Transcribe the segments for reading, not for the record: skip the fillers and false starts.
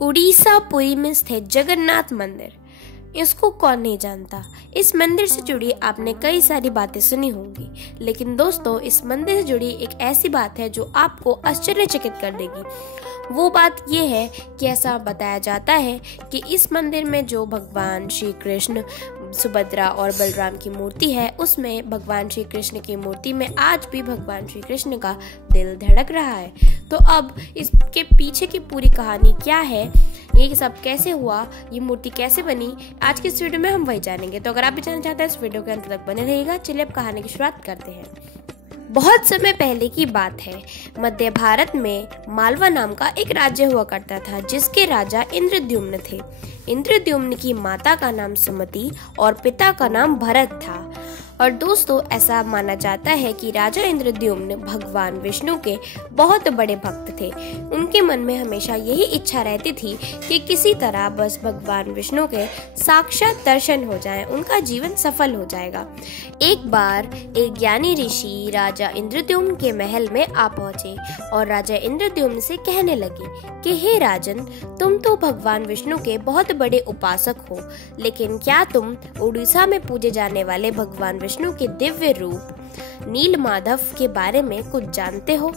उड़ीसा पुरी में स्थित जगन्नाथ मंदिर, इसको कौन नहीं जानता। इस मंदिर से जुड़ी आपने कई सारी बातें सुनी होंगी, लेकिन दोस्तों इस मंदिर से जुड़ी एक ऐसी बात है जो आपको आश्चर्यचकित कर देगी। वो बात ये है कि ऐसा बताया जाता है कि इस मंदिर में जो भगवान श्री कृष्ण, सुभद्रा और बलराम की मूर्ति है, उसमें भगवान श्री कृष्ण की मूर्ति में आज भी भगवान श्री कृष्ण का दिल धड़क रहा है। तो अब इसके पीछे की पूरी कहानी क्या है, ये सब कैसे हुआ, ये मूर्ति कैसे बनी, आज की इस वीडियो में हम वही जानेंगे। तो अगर आप भी जानना चाहते हैं इस वीडियो के अंत तक बने रहिएगा। चलिए अब कहानी की शुरुआत करते हैं। बहुत समय पहले की बात है। मध्य भारत में मालवा नाम का एक राज्य हुआ करता था, जिसके राजा इंद्रद्युम्न थे। इंद्रद्युम्न की माता का नाम सुमति और पिता का नाम भरत था। और दोस्तों ऐसा माना जाता है कि राजा इंद्रद्युम्न भगवान विष्णु के बहुत बड़े भक्त थे। उनके मन में हमेशा यही इच्छा रहती थी कि किसी तरह बस भगवान विष्णु के साक्षात दर्शन हो जाएं, उनका जीवन सफल हो जाएगा। एक बार एक ज्ञानी ऋषि राजा इंद्रद्युम्न के महल में आ पहुंचे और राजा इंद्रद्युम्न से कहने लगे कि हे राजन, तुम तो भगवान विष्णु के बहुत बड़े उपासक हो, लेकिन क्या तुम उड़ीसा में पूजे जाने वाले भगवान विष्णु के दिव्य रूप नीलमाधव के बारे में कुछ जानते हो?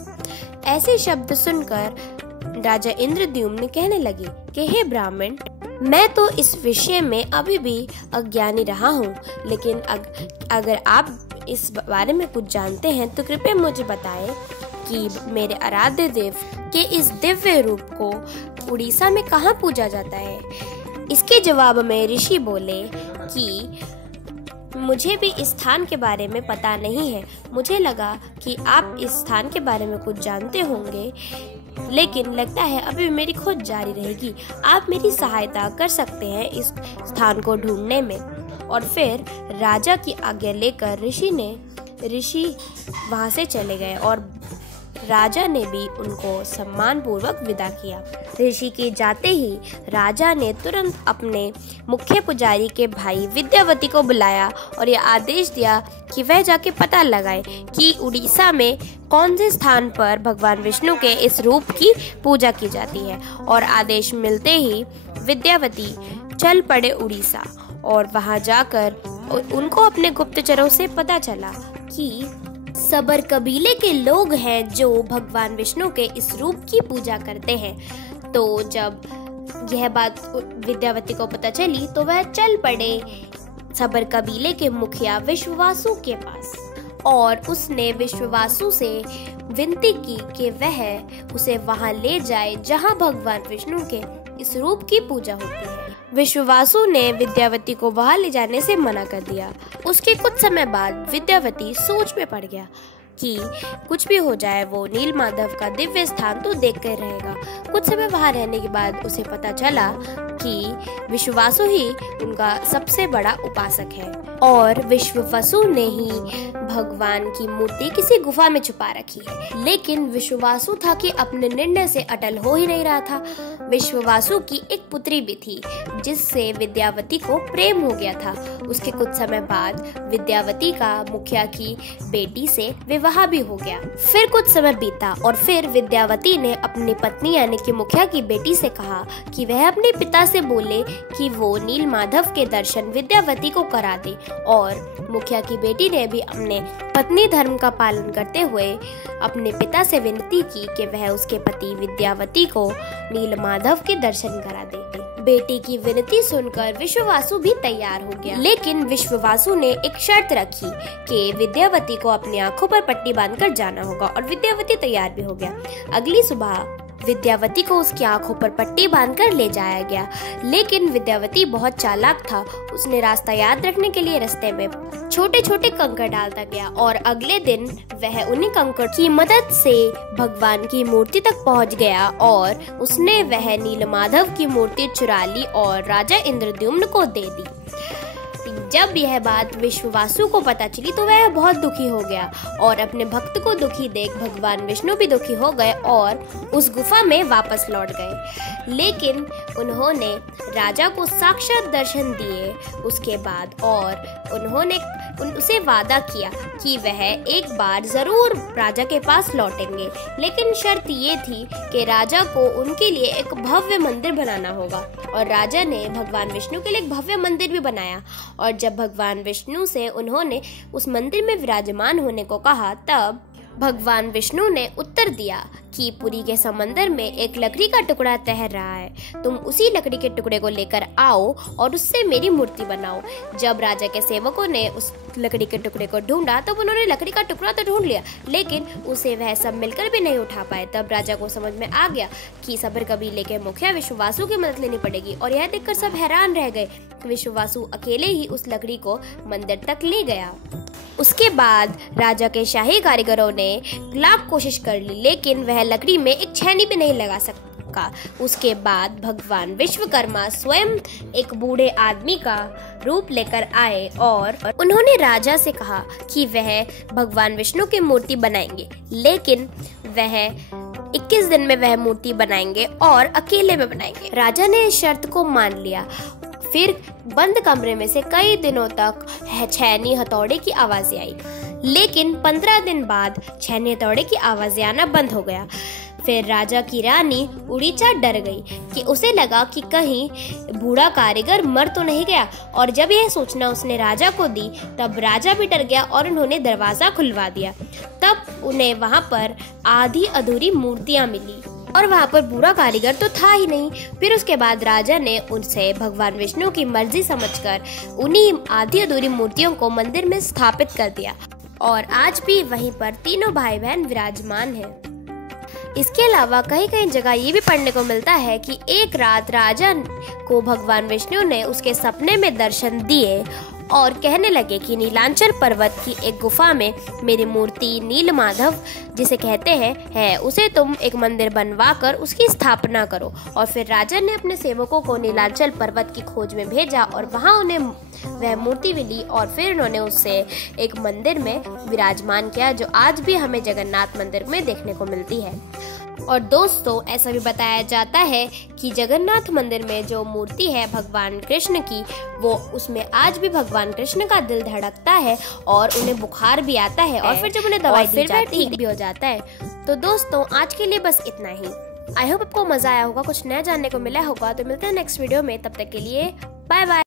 ऐसे शब्द सुनकर राजा इंद्रद्युम्न कहने लगे कि हे ब्राह्मण, मैं तो इस विषय में अभी भी अज्ञानी रहा हूँ, लेकिन अगर आप इस बारे में कुछ जानते हैं तो कृपया मुझे बताएं कि मेरे आराध्य देव के इस दिव्य रूप को उड़ीसा में कहाँ पूजा जाता है। इसके जवाब में ऋषि बोले कि मुझे भी इस स्थान के बारे में पता नहीं है। मुझे लगा कि आप इस स्थान के बारे में कुछ जानते होंगे, लेकिन लगता है अभी मेरी खोज जारी रहेगी। आप मेरी सहायता कर सकते हैं इस स्थान को ढूंढने में। और फिर राजा की आज्ञा लेकर ऋषि वहां से चले गए और राजा ने भी उनको सम्मान पूर्वक विदा किया। ऋषि के जाते ही राजा ने तुरंत अपने मुख्य पुजारी के भाई विद्यावती को बुलाया और यह आदेश दिया कि वह जाके पता लगाए कि उड़ीसा में कौन से स्थान पर भगवान विष्णु के इस रूप की पूजा की जाती है। और आदेश मिलते ही विद्यावती चल पड़े उड़ीसा और वहां जाकर उनको अपने गुप्तचरों से पता चला कि सबर कबीले के लोग हैं जो भगवान विष्णु के इस रूप की पूजा करते हैं। तो जब यह बात विद्यावती को पता चली तो वह चल पड़े सबर कबीले के मुखिया विश्ववासु के पास और उसने विश्ववासु से विनती की कि वह उसे वहां ले जाए जहां भगवान विष्णु के इस रूप की पूजा होती है। विश्ववासु ने विद्यावती को वहां ले जाने से मना कर दिया। उसके कुछ समय बाद विद्यावती सोच में पड़ गया कि कुछ भी हो जाए वो नीलमाधव का दिव्य स्थान तो देख कर रहेगा। कुछ समय वहां रहने के बाद उसे पता चला कि विश्ववासु ही उनका सबसे बड़ा उपासक है और विश्ववासु ने ही भगवान की मूर्ति किसी गुफा में छुपा रखी है। लेकिन विश्ववासु था कि अपने निर्णय से अटल हो ही नहीं रहा था। विश्ववासु की एक पुत्री भी थी जिससे विद्यावती को प्रेम हो गया था। उसके कुछ समय बाद विद्यावती का मुखिया की बेटी से विवाह भी हो गया। फिर कुछ समय बीता और फिर विद्यावती ने अपनी पत्नी यानी कि मुखिया की बेटी से कहा कि वह अपने पिता से बोले कि वो नीलमाधव के दर्शन विद्यावती को करा दे। और मुखिया की बेटी ने भी अपने पत्नी धर्म का पालन करते हुए अपने पिता से विनती की कि वह उसके पति विद्यावती को नीलमाधव के दर्शन करा दे। बेटी की विनती सुनकर विश्ववासु भी तैयार हो गया, लेकिन विश्ववासु ने एक शर्त रखी कि विद्यावती को अपनी आंखों पर पट्टी बांधकर जाना होगा और विद्यावती तैयार भी हो गया। अगली सुबह विद्यावती को उसकी आंखों पर पट्टी बांधकर ले जाया गया, लेकिन विद्यावती बहुत चालाक था। उसने रास्ता याद रखने के लिए रास्ते में छोटे छोटे कंकड़ डालता गया और अगले दिन वह उन्हीं कंकड़ की मदद से भगवान की मूर्ति तक पहुंच गया और उसने वह नीलमाधव की मूर्ति चुरा ली और राजा इंद्रद्युम्न को दे दी। जब यह बात विश्ववासु को पता चली तो वह बहुत दुखी हो गया और अपने भक्त को दुखी देख भगवान विष्णु भी दुखी हो गए और उस गुफा में वापस लौट गए। लेकिन उन्होंने राजा को साक्षात दर्शन दिए उसके बाद और उन्होंने उनसे वादा किया कि वह एक बार जरूर राजा के पास लौटेंगे, लेकिन शर्त ये थी कि राजा को उनके लिए एक भव्य मंदिर बनाना होगा। और राजा ने भगवान विष्णु के लिए एक भव्य मंदिर भी बनाया। और जब भगवान विष्णु से उन्होंने उस मंदिर में विराजमान होने को कहा, तब भगवान विष्णु ने उत्तर दिया कि पुरी के समंदर में एक लकड़ी का टुकड़ा तैर रहा है, तुम उसी लकड़ी के टुकड़े को लेकर आओ और उससे मेरी मूर्ति बनाओ। जब राजा के सेवकों ने उस लकड़ी के टुकड़े को ढूंढा तब उन्होंने लकड़ी का टुकड़ा तो ढूंढ लिया, लेकिन उसे वह सब मिलकर भी नहीं उठा पाए। तब राजा को समझ में आ गया कि सबर कबीले के मुखिया विश्ववासु की मदद लेनी पड़ेगी, और यह देखकर सब हैरान रह गए। विश्ववासु अकेले ही उस लकड़ी को मंदिर तक ले गया। उसके बाद राजा के शाही कारीगरों ने लाख कोशिश कर ली, लेकिन वह लकड़ी में एक छेनी भी नहीं लगा सका। उसके बाद भगवान विश्वकर्मा स्वयं एक बूढ़े आदमी का रूप लेकर आए और उन्होंने राजा से कहा कि वह भगवान विष्णु की मूर्ति बनाएंगे, लेकिन वह 21 दिन में वह मूर्ति बनाएंगे और अकेले में बनाएंगे। राजा ने इस शर्त को मान लिया। फिर बंद कमरे में से कई दिनों तक छेनी हथौड़े की आवाजें आई, लेकिन 15 दिन बाद छेनी हथौड़े की आवाजें आना बंद हो गया। फिर राजा की रानी उड़ीचा डर गई कि उसे लगा कि कहीं बूढ़ा कारीगर मर तो नहीं गया, और जब यह सूचना उसने राजा को दी तब राजा भी डर गया और उन्होंने दरवाजा खुलवा दिया। तब उन्हें वहां पर आधी अधूरी मूर्तियां मिली और वहाँ पर बूढ़ा कारीगर तो था ही नहीं। फिर उसके बाद राजा ने उनसे भगवान विष्णु की मर्जी समझकर उन्हीं आधी अधूरी मूर्तियों को मंदिर में स्थापित कर दिया, और आज भी वहीं पर तीनों भाई बहन विराजमान हैं। इसके अलावा कहीं कहीं जगह ये भी पढ़ने को मिलता है कि एक रात राजा को भगवान विष्णु ने उसके सपने में दर्शन दिए और कहने लगे कि नीलांचल पर्वत की एक गुफा में मेरी मूर्ति नीलमाधव जिसे कहते हैं है, उसे तुम एक मंदिर बनवा कर उसकी स्थापना करो। और फिर राजा ने अपने सेवकों को नीलांचल पर्वत की खोज में भेजा और वहां उन्हें वह मूर्ति मिली, और फिर उन्होंने उससे एक मंदिर में विराजमान किया, जो आज भी हमें जगन्नाथ मंदिर में देखने को मिलती है। और दोस्तों, ऐसा भी बताया जाता है कि जगन्नाथ मंदिर में जो मूर्ति है भगवान कृष्ण की, वो उसमें आज भी भगवान कृष्ण का दिल धड़कता है और उन्हें बुखार भी आता है, और फिर जब उन्हें दवाई दी जाती है ठीक भी हो जाता है। तो दोस्तों, आज के लिए बस इतना ही। आई होप आपको मजा आया होगा, कुछ नया जानने को मिला होगा। तो मिलते हैं नेक्स्ट वीडियो में, तब तक के लिए बाय बाय।